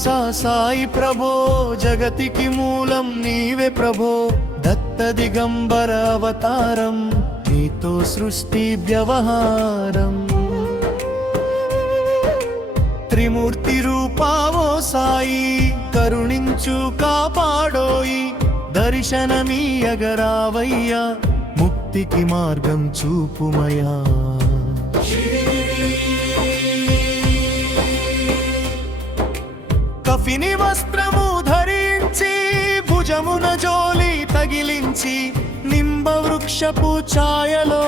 శ్వాస సాయి ప్రభో, జగతికి మూలం నీవే ప్రభో. దత్త దిగంబర అవతారం, నీతో సృష్టి వ్యవహారం. త్రిమూర్తి రూపావో సాయి, కరుణించు కాపాడోయి. దర్శనమీయగరావయ్యా, ముక్తికి మార్గం చూపుమయా. కఫిని వస్త్రము ధరించి, భుజమున జోలి తగిలించి, నింబ వృక్షపు ఛాయలో,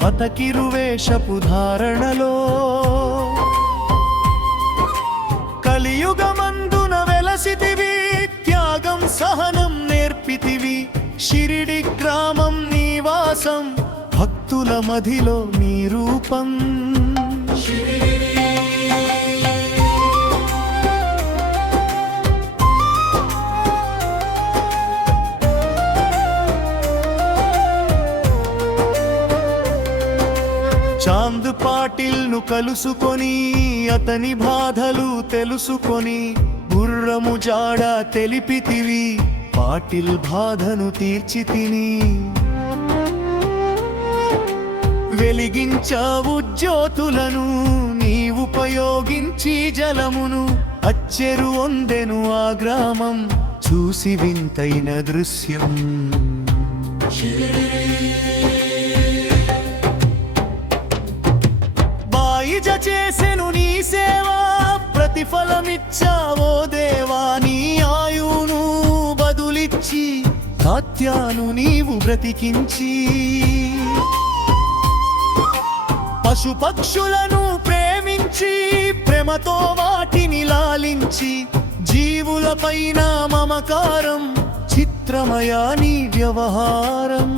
పతకిరువేషపు ధారణలో. కలియుగమందున వెలసితివి, త్యాగం సహనం నేర్పితివి. షిరిడి గ్రామం నివాసం, భక్తుల మదిలో నీ రూపం. చాంద్ పాటిల్ ను కలుసుకొని, అతని బాధలు తెలుసుకొని, గుర్రము జాడ తెలిపితివి, పాటిల్ బాధను తీర్చితిని. వెలిగించావు జ్యోతులను, నీవుపయోగించి జలమును. అచ్చెరు ఒందెను ఆ గ్రామం, చూసి వింతైన దృశ్యం. బాయిజ చేసెను నీ సేవా, ప్రతిఫలమిచ్చావో దేవా. నీ ఆయును బదులిచ్చి, కాత్యాను నీవు బ్రతికించి. పశుపక్షులను ప్రేమించి, ప్రేమతో వాటిని లాలించి. జీవులపైన మమకారం, చిత్రమయా నీ వ్యవహారం.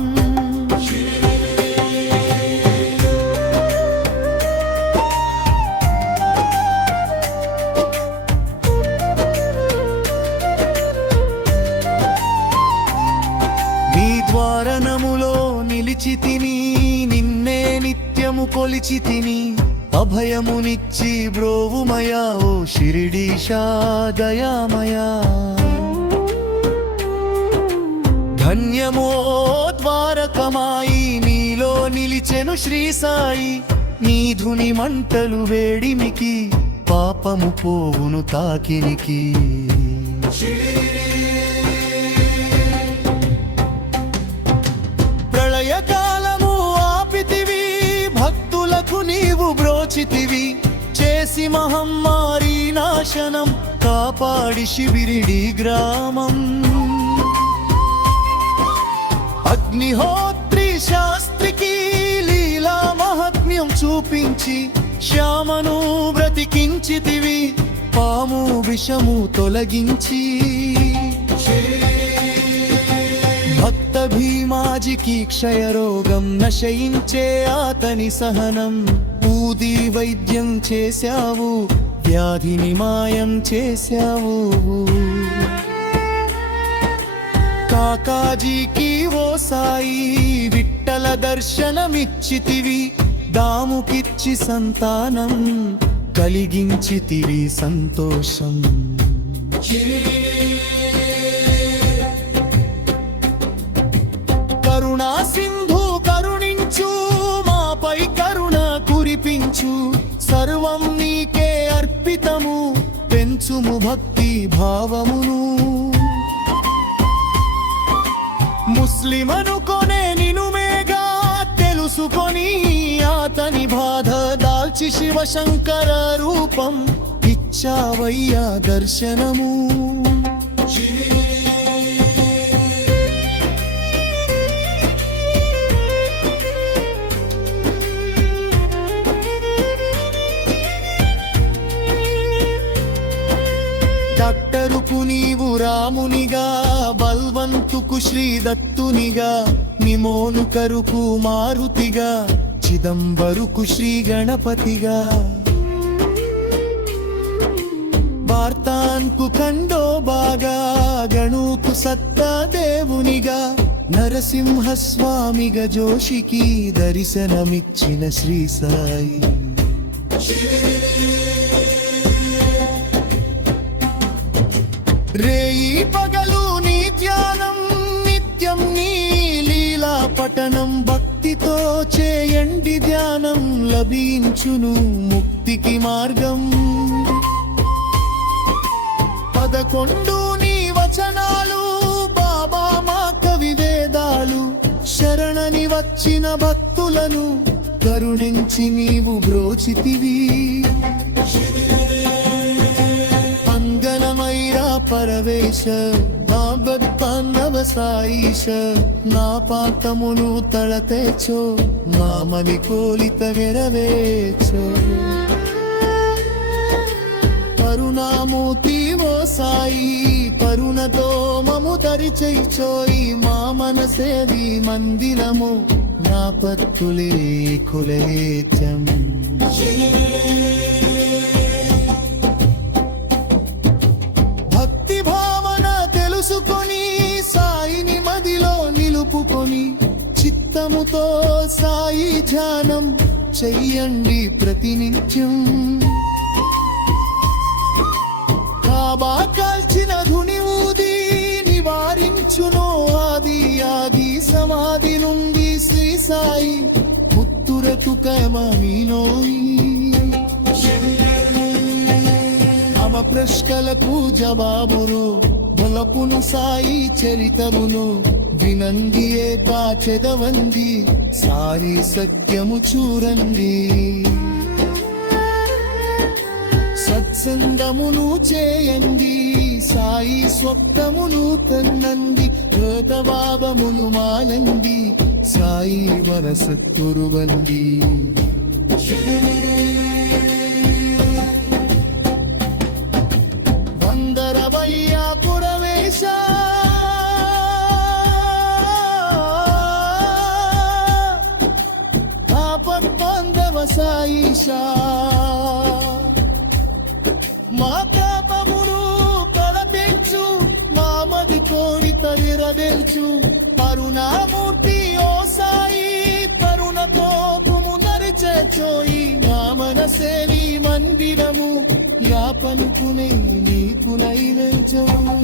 నీ ద్వారణములో నిలిచి తిని, నిన్నే నిత్యము కొలిచి తిని. అభయమునిచ్చి బ్రోవుమయా, ఓ షిరిడీశా దయామయా. ధన్యమో ద్వారకమాయి, నీలో నిలిచెను శ్రీ సాయి. నీ ధుని మంటలు వేడిమికి, పాపము పోవును తాకినికి. ప్రళయకాలము ఆపితివి, భక్తులకు నీవు బ్రోచితివి. చేసి మహమ్మారి నాశనం, కాపాడి శిబిరిడి గ్రామం. అగ్నిహోత్రి శాస్త్రికి లీలా మహాత్మ్యం చూపించి, శ్యామను బ్రతికించితివి, పాము విషము తొలగించి. భక్త భీమాజికి క్షయరోగం నశయించే అతని సహనం. ఊది వైద్యం చేశావు, వ్యాధిని మాయం చేశావు. కాకాజీకి ఓ సాయి, విట్టల దర్శనమిచ్చితివి. దాముకిచ్చి సంతానం, కలిగించితివి సంతోషం. కరుణా సింధు కరుణించు, మాపై కరుణ కురిపించు. సర్వం నీకే అర్పితము, పెంచుము భక్తి భావమును. ముస్లిమనుకొనే నినుమేగా తెలుసుకొని, అతని బాధ దాల్చి శివశంకర రూపం ఇచ్చావయ్యా దర్శనము. డాక్టరుకు నీవు రామునిగా, బల్వంతుకు శ్రీదత్తునిగా. నిమోనుకరుకు మారుతిగా, చిదంబరుకు శ్రీ గణపతిగా. వార్తాన్కు ఖండోబాగా, గణుకు సత్తా దేవునిగా. నరసింహస్వామిగా జోషికి దర్శనమిచ్చిన శ్రీ సాయి. రేయి పగలు నీ ధ్యానం, నిత్యం నీ లీలా పఠనం. భక్తితో చేయండి ధ్యానం, లభించును ముక్తికి మార్గం. 11 నీ వచనాలు బాబా మా కవి వేదాలు. శరణని వచ్చిన భక్తులను కరుణించి నీవు బ్రోచితివి. అంగనమైరా పరవేశ భక్తన్నవ సాయిష. నా పాతమును తళతేచో, నా మది కోలిత వెరవేచో. కరుణామూర్తి ఓ సాయి, కరుణతో మము తరిచైచోయి. మా మనసేవి మందిరము, నా పత్తులే కులేత్యం. భక్తి భావన తెలుసుకొని, సాయిని మదిలో నిలుపుకొని, చిత్తముతో సాయి ధ్యానం చెయ్యండి ప్రతినిత్యం. బాబా కాల్చిన ధుని ఊది నివారించును ఆది ఆది సమాధి నుండి శ్రీ సాయి ముత్తురకు కమనీనోయి. అమ ప్రశ్నలకు జవాబురు మొలపును సాయి చరితమును. వినంది ఏకా చెదవంది, సాయి సత్యము చూరండి. సత్సంగమును చేయండి, సాయి స్వప్నమును తన్నండి. భావములు మానండి, సాయి మనసత్తురువండి. వందరవయ్యా కురవేశ, ఆపద్బాంధవ సాయిషా. మా పాపమును తలపెంచు, మా మది కోరిత నెరవేర్చు. కరుణామూర్తి ఓ సాయి, కరుణతో భూము నరిచేచోయి. నా మనసే నీ మందిరము, యా పలుకునే నీకు నైవేద్యము.